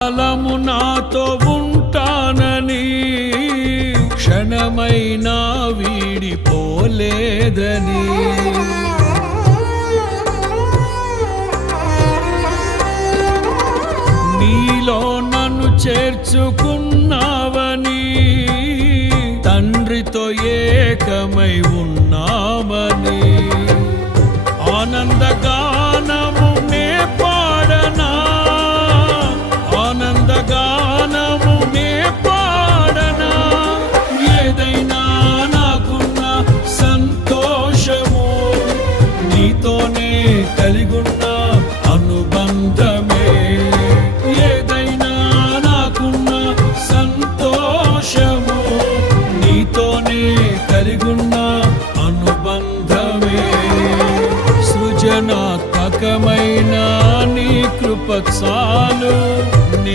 కాలము నాతో ఉంటానని క్షణమైనా వీడిపోలేదని నీలో నన్ను చేర్చుకున్నావని తండ్రితో ఏకమై ఉన్నామని ఆనందగానము నే పాడనా, ఆనందగానము నే పాడనా. ఏదైనా నాకున్న సంతోషము నీతోనే కలిగున్న అనుబంధమే. ఏదైనా నాకున్న సంతోషము నీతోనే కలిగున్న అనుబంధమే. సృజనాత్మకమైన నీ కృప చాలు.